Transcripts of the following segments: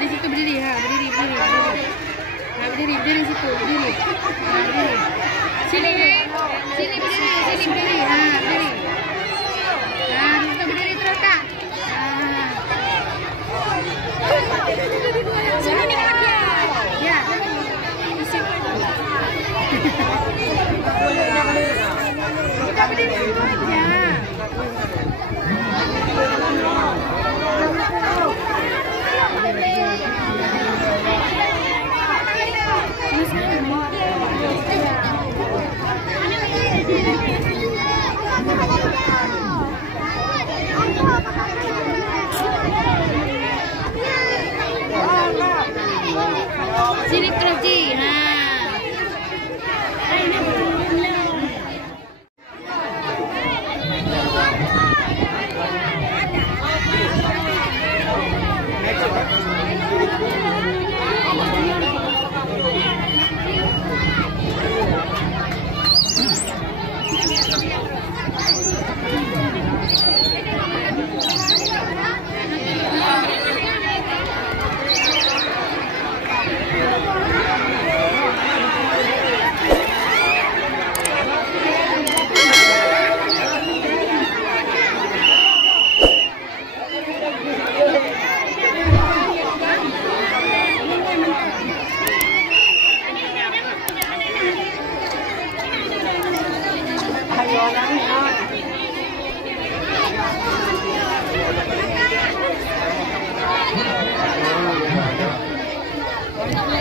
Di situ berdiri, berdiri situ, berdiri. Sini berdiri, berdiri. Di situ berdiri terus Kak. Sini nih Kak. Ya. Di situ. Kita berdiri aja. Sini terus Ji.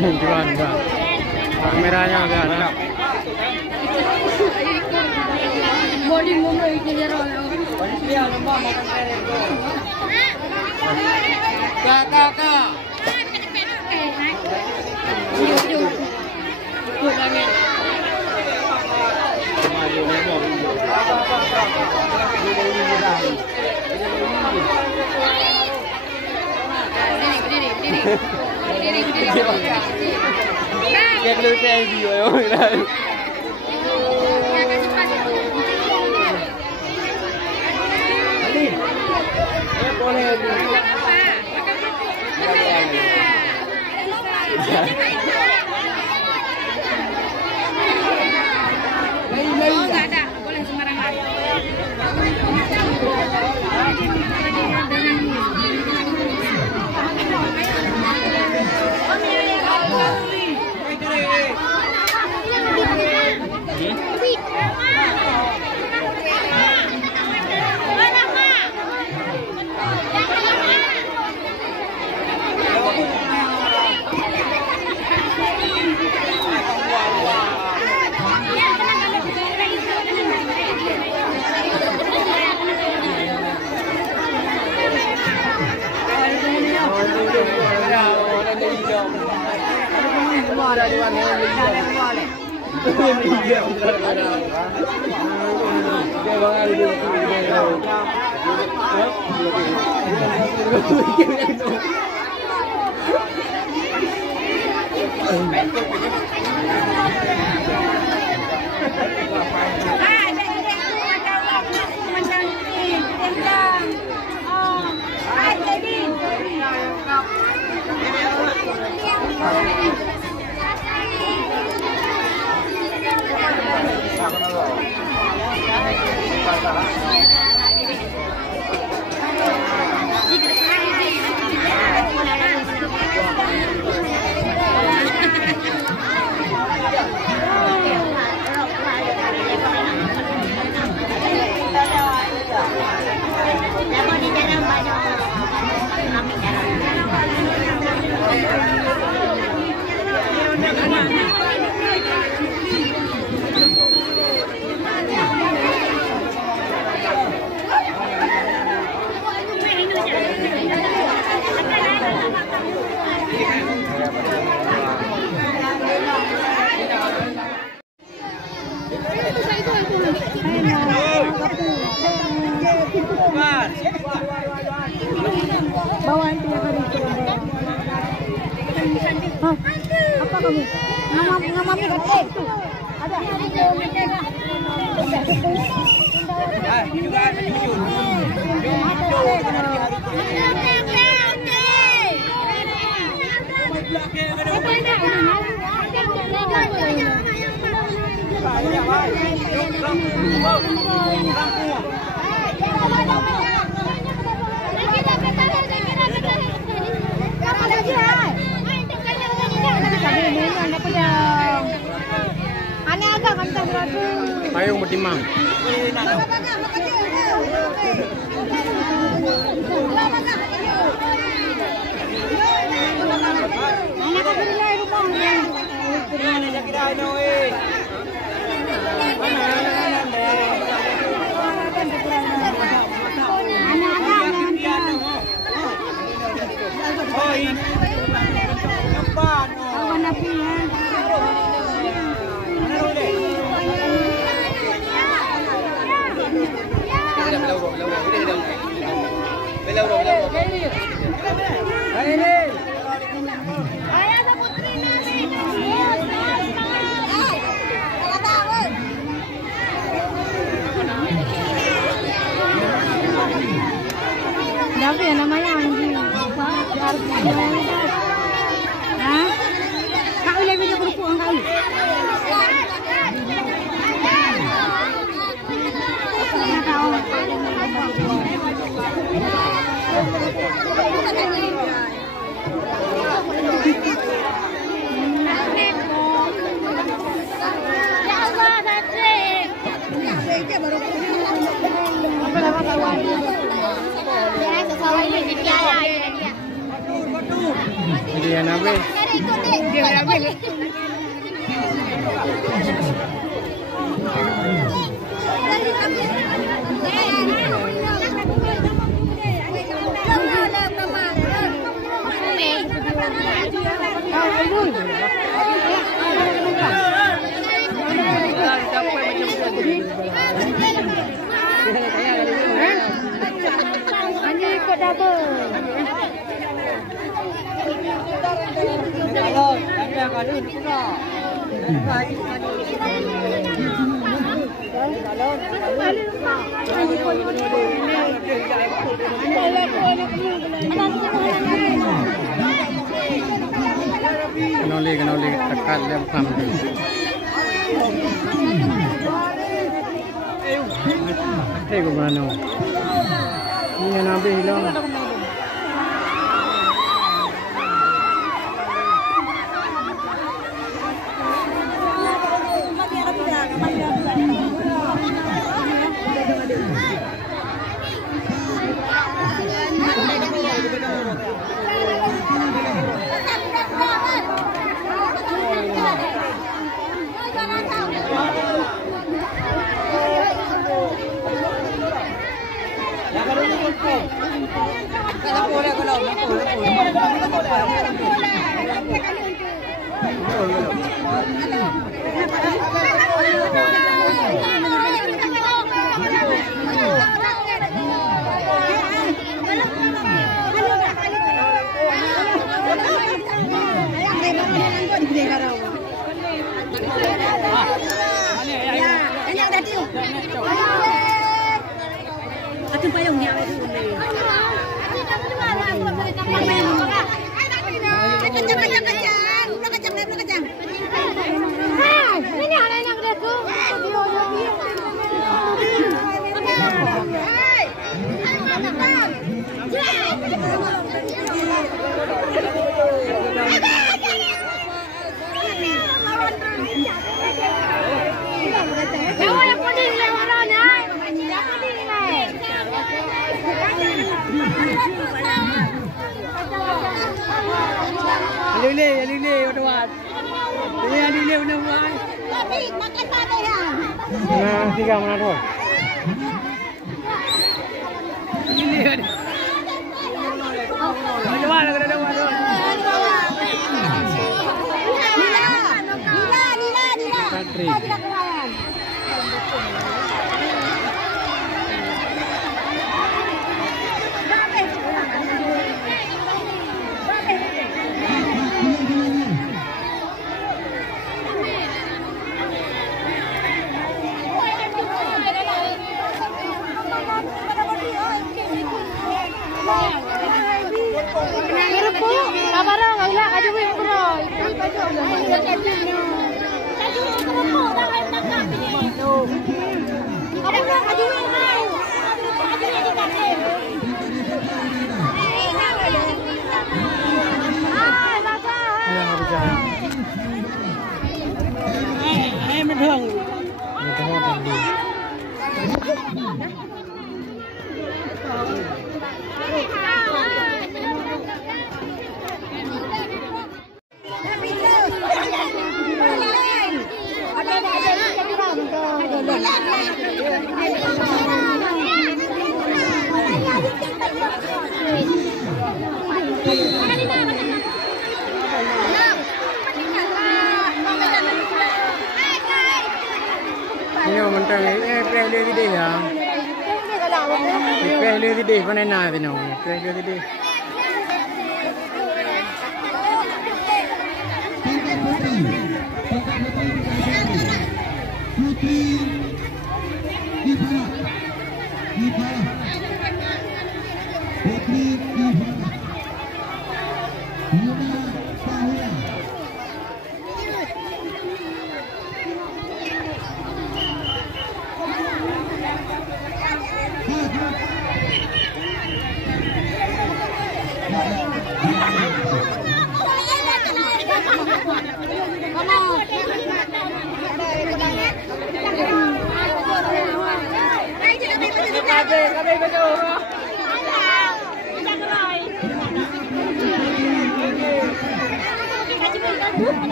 Jual. Kameranya agak ada. Body momo itu dia roh. Kak. Yuk. Pulangnya. Berdiri. Kayak lu kayak video ya. Enggak ada, boleh sembarangan. Bawa itu ya Ngamami kecil tu. Ada. Juga menyujud. Payung bertimang. Siapa yang namanya anjing? Hah? Kak boleh video kerupuk dengan kau? Dia nabe. Dia nabe. Hanya ikut double. Kalau ada kali juga. Kenali tekan lem kam tu. Tengok mana. Ini nabi hilang. Alile, tuan. Ini alile benar buat. Tapi makan apa ya? Nah, tiga mana tu? Alile. Macam mana kena dapat tu? Lila. Patri. ไม่เพิ่ง นี่ก็ว่าเป็นดีนี่มันตั้งแปลงเรื่องที่ดีอ่ะแปลงเรื่องที่ดีเพราะในนาเป็นหนูแปลงเรื่องที่ดี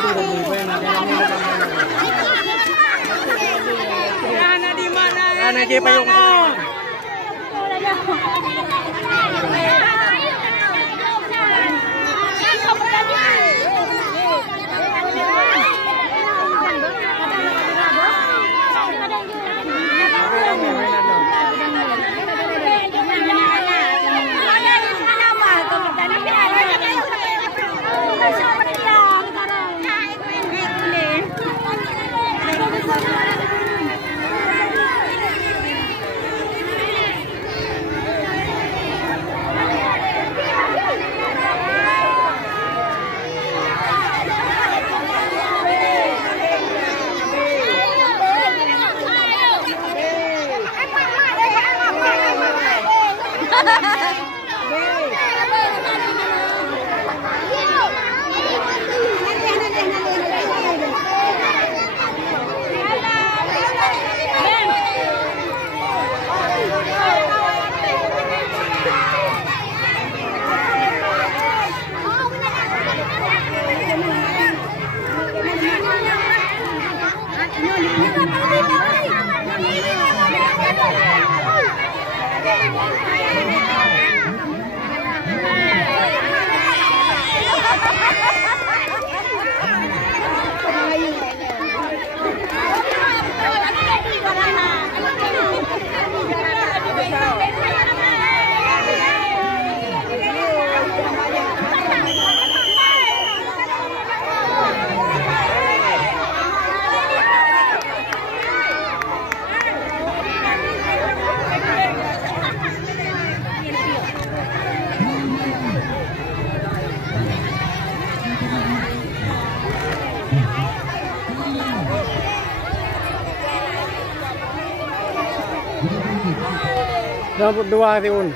Ana di mana? Ana ke payung. Dapat dua tiun.